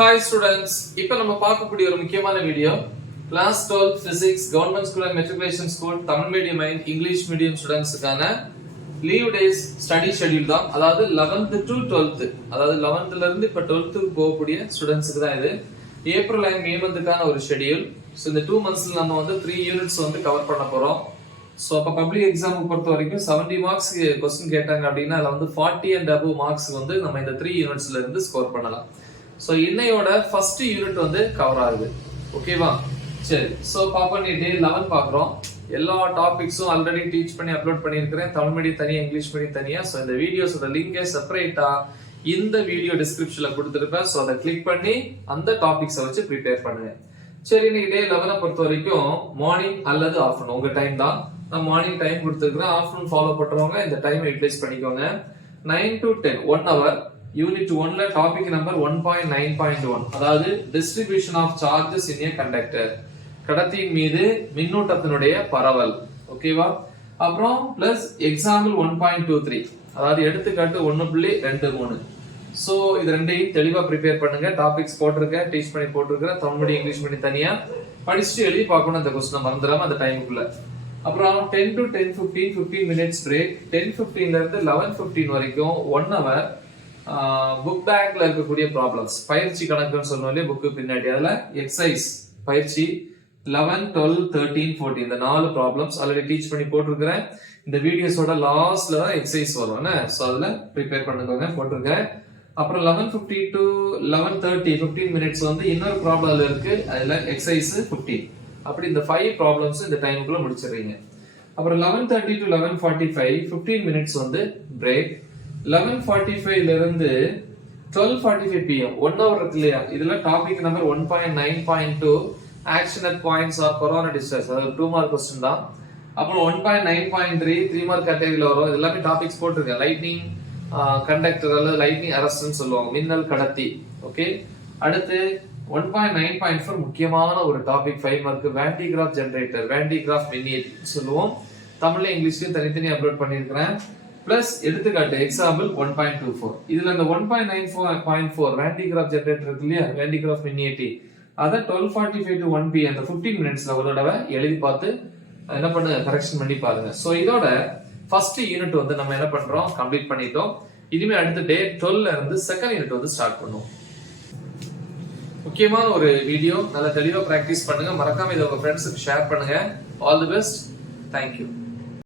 Hi students, இப்போ நம்ம பார்க்கக்கூடிய ஒரு முக்கியமான video class 12 physics government school and matriculation school Tamil medium and english medium ஸ்டூடண்ட்ஸ்க்கான லீவ் டேஸ் ஸ்டடி ஷெட்யூல் தான். அதாவது 11th to 12th, அதாவது 11th ல இருந்து இப்ப 12th க்கு போகக்கூடிய ஸ்டூடண்ட்ஸ்க்கு தான் இது. ஏப்ரல் and மே மந்த்க்கான ஒரு ஷெட்யூல். சோ இந்த 2 monthsல நம்ம வந்து 3 யூனிட்ஸ் வந்து கவர் பண்ண போறோம். சோ அப்ப பப்ளிக் எக்ஸாம் பொறுத்த வரைக்கும் 70 மார்க்ஸ் क्वेश्चन கேட்டாங்க அப்படினா அதுல வந்து 40 and above மார்க்ஸ் வந்து நம்ம இந்த 3 யூனிட்ஸ்ல இருந்து ஸ்கோர் பண்ணலாம். சோ இன்னையோட ஃபர்ஸ்ட் யூனிட் வந்து கவர் ஆகுது. ஓகேவா? சரி, சோ பாப்பா நீ டே 11 பாக்குறோம். எல்லா டாபிக்ஸும் ஆல்ரெடி டீச் பண்ணி அப்லோட் பண்ணியிருக்கிறேன். தமிழ் மீடியம் தனியா, இங்கிலீஷ் மீடியம் தனியா. சோ இந்த வீடியோஸோட லிங்கை செப்பரேட்டா இந்த வீடியோ டிஸ்கிரிப்ஷன்ல கொடுத்துருப்பேன். சோ அதை கிளிக் பண்ணி அந்த டாபிக்ஸை வச்சு ப்ரிப்பேர் பண்ணுங்க. சரி, இன்னைக்கு டே 11 பொறுத்த வரைக்கும் மார்னிங் அல்லது ஆஃப்டர்நூன் உங்க டைம் தான். நான் மார்னிங் டைம் கொடுத்துருக்கிறேன். ஆஃப்டர்நூன் ஃபாலோ பண்றவங்க இந்த டைம் யூட்டிலைஸ் பண்ணிக்கோங்க. 9 to 10 1 hour. யூனிட் 1ல டாபிக் நம்பர் 1.9.1, அதாவது distribution of charges in a conductor, கடத்தியின் மீது மின்னூட்டத்தினுடைய பரவல். ஓகேவா? அப்புறம் பிளஸ் எக்ஸாம்பிள் 1.23, அதாவது எடுத்துக்காட்டு 1.23. சோ இது ரெண்டையும் தெளிவா ப்ரிப்பேர் பண்ணுங்க. டாபிக்ஸ் போட்டிருக்கேன், டீச் பண்ணி போட்டிருக்கேன். தமிழ் மீடியம், இங்கிலீஷ் மீடியம் தனியா படிச்சுட்டு எழுதி பார்க்கணும் அந்த கொஸ்டினை மறந்துடாம அந்த டைமுக்குள்ள. அப்புறம் 10 to 10:15 15 மினிட்ஸ் பிரேக். 10:15 ல இருந்து 11:15 வரைக்கும் 1 hour புக் பேக்ல இருக்கக்கூடிய ப்ராப்ளம்ஸ், பயிற்சி கணக்குன்னு சொல்லுவோம் இல்லையா, புக்கு பின்னாடி அதுல எக்ஸசைஸ் பயிற்சி 11 12 13 14 இந்த 4 ப்ராப்ளம்ஸ் ஆல்ரெடி டீச் பண்ணி போட்டிருக்கிறேன். இந்த வீடியோஸோட லாஸ்ட்ல தான் எக்ஸசைஸ் வரும். சோ அதுல ப்ரிப்பேர் பண்ணுங்க, போட்டிருக்கேன். அப்புறம் 11:50 to 11:30 15 மினிட்ஸ் வந்து இன்னொரு ப்ராப்ளம்ல இருக்கு, அதுல எக்ஸசைஸ் 15. அப்படி இந்த 5 ப்ராப்ளம்ஸ் இந்த டைமுக்குள்ள முடிச்சிடுறீங்க. அப்புறம் 11:30 to 11:45 15 மினிட்ஸ் வந்து பிரேக். 11:45 ல இருந்து 12:45 pm 1 hour இருக்கு இல்லையா, இதுல topic number 1.9.2 action at points or corona discharge, அதாவது 2 மார்க் क्वेश्चन தான். அப்புறம் 1.9.3 3 மார்க் கேட்டகரியில வரும். இது எல்லாமே டாபிக்ஸ் போட்டுருக்கேன். லைட்னிங் கண்டக்டர் அல்லது லைட்னிங் அரஸ்ட்னு சொல்லுவாங்க, மின்னல் கடத்தி. ஓகே, அடுத்து 1.9.4 முக்கியமான ஒரு டாபிக் 5 மார்க், வேண்டிகிராஃப் ஜெனரேட்டர், வேண்டிகிராஃப் மின்னியற்றி சொல்லுவோம். தமிழ்ல இங்கிலீஷ்லயும் தனித்தனி அப்லோட் பண்ணியிருக்கிறேன். பிளஸ் எடுத்துக்காட்டு எக்ஸாம்பிள் 1.24. இதுல இந்த 1.9.4 வேண்டிகிராஃப் ஜெனரேட்டர் இருக்கு இல்லையா, வேண்டிகிராஃப் மின்னியற்றி, அத 12:45 to 1 pm அந்த 15 மினிட்ஸ்ல ஒரு தடவை எழுதி பார்த்து என்ன பண்ணுங்க, கரெக்ஷன் பண்ணி பாருங்க. சோ இதோட ஃபர்ஸ்ட் யூனிட் வந்து நம்ம என்ன பண்றோம், கம்ப்ளீட் பண்ணிட்டோம். இனிமே அடுத்த டே 12ல இருந்து செகண்ட் யூனிட் வந்து ஸ்டார்ட் பண்ணுவோம். முக்கியமான ஒரு வீடியோ, நல்லா தெளிவா பிராக்டிஸ் பண்ணுங்க. மறக்காம இதை உங்க ஃப்ரெண்ட்ஸுக்கு ஷேர் பண்ணுங்க. All the best. தேங்க்யூ.